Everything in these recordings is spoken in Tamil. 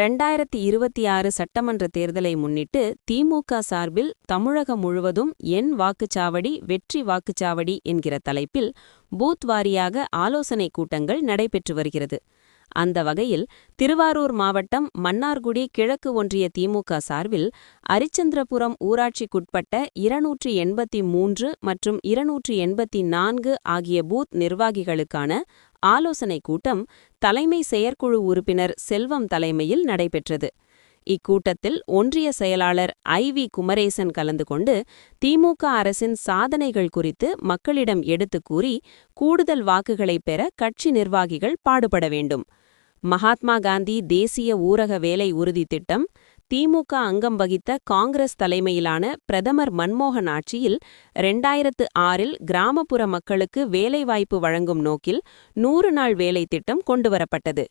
ரெண்டாயிரத்தி இருபத்தி ஆறு சட்டமன்ற தேர்தலை முன்னிட்டு திமுக சார்பில் தமிழகம் முழுவதும் என் வாக்குச்சாவடி வெற்றி வாக்குச்சாவடி என்கிற தலைப்பில் பூத் வாரியாக ஆலோசனைக் கூட்டங்கள் நடைபெற்று வருகிறது. அந்த வகையில் திருவாரூர் மாவட்டம் மன்னார்குடி கிழக்கு ஒன்றிய திமுக சார்பில் அரிச்சந்திரபுரம் ஊராட்சிக்குட்பட்ட இருநூற்றி எண்பத்தி மூன்று மற்றும் இருநூற்றி எண்பத்தி நான்கு ஆகிய பூத் நிர்வாகிகளுக்கான ஆலோசனைக் கூட்டம் தலைமை செயற்குழு உறுப்பினர் செல்வம் தலைமையில் நடைபெற்றது. இக்கூட்டத்தில் ஒன்றிய செயலாளர் ஐ. வி. குமரேசன் கலந்து கொண்டு திமுக அரசின் சாதனைகள் குறித்து மக்களிடம் எடுத்துக் கூறி கூடுதல் வாக்குகளைப் பெற கட்சி நிர்வாகிகள் பாடுபட வேண்டும். மகாத்மா காந்தி தேசிய ஊரக வேலை உறுதி திட்டம் திமுக அங்கம் வகித்த காங்கிரஸ் தலைமையிலான பிரதமர் மன்மோகன் ஆட்சியில் ரெண்டாயிரத்து ஆறில் கிராமப்புற மக்களுக்கு வேலைவாய்ப்பு வழங்கும் நோக்கில் நூறு நாள் வேலை திட்டம் கொண்டுவரப்பட்டது.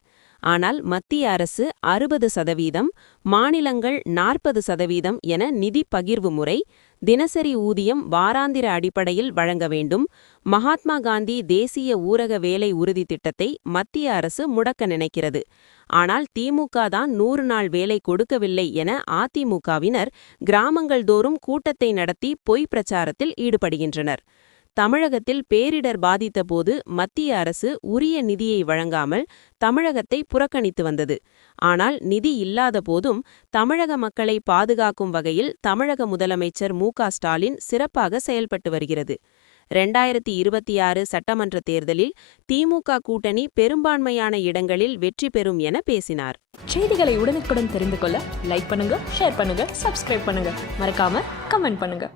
ஆனால் மத்திய அரசு அறுபது சதவீதம் மாநிலங்கள் நாற்பது சதவீதம் என நிதி பகிர்வு முறை தினசரி ஊதியம் வாராந்திர அடிப்படையில் வழங்க வேண்டும். மகாத்மா காந்தி தேசிய ஊரக வேலை உறுதி திட்டத்தை மத்திய அரசு முடக்க நினைக்கிறது. ஆனால் திமுக தான் நூறு நாள் வேலை கொடுக்கவில்லை என அதிமுகவினர் கிராமங்கள் தோறும் கூட்டத்தை நடத்தி பொய் பிரச்சாரத்தில் ஈடுபடுகின்றனர். தமிழகத்தில் பேரிடர் பாதித்தபோது மத்திய அரசு உரிய நிதியை வழங்காமல் தமிழகத்தை புறக்கணித்து வந்தது. ஆனால் நிதி இல்லாத போதும் தமிழக மக்களை பாதுகாக்கும் வகையில் தமிழக முதலமைச்சர் மு ஸ்டாலின் சிறப்பாக செயல்பட்டு வருகிறது. ரெண்டாயிரத்தி இருபத்தி ஆறு சட்டமன்ற தேர்தலில் திமுக கூட்டணி பெரும்பான்மையான இடங்களில் வெற்றி பெறும் என பேசினார். செய்திகளை உடனுக்குடன் தெரிந்து கொள்ள லைக் பண்ணுங்க ஷேர் பண்ணுங்க சப்ஸ்கிரைப் பண்ணுங்க. மறக்காம கமெண்ட் பண்ணுங்க.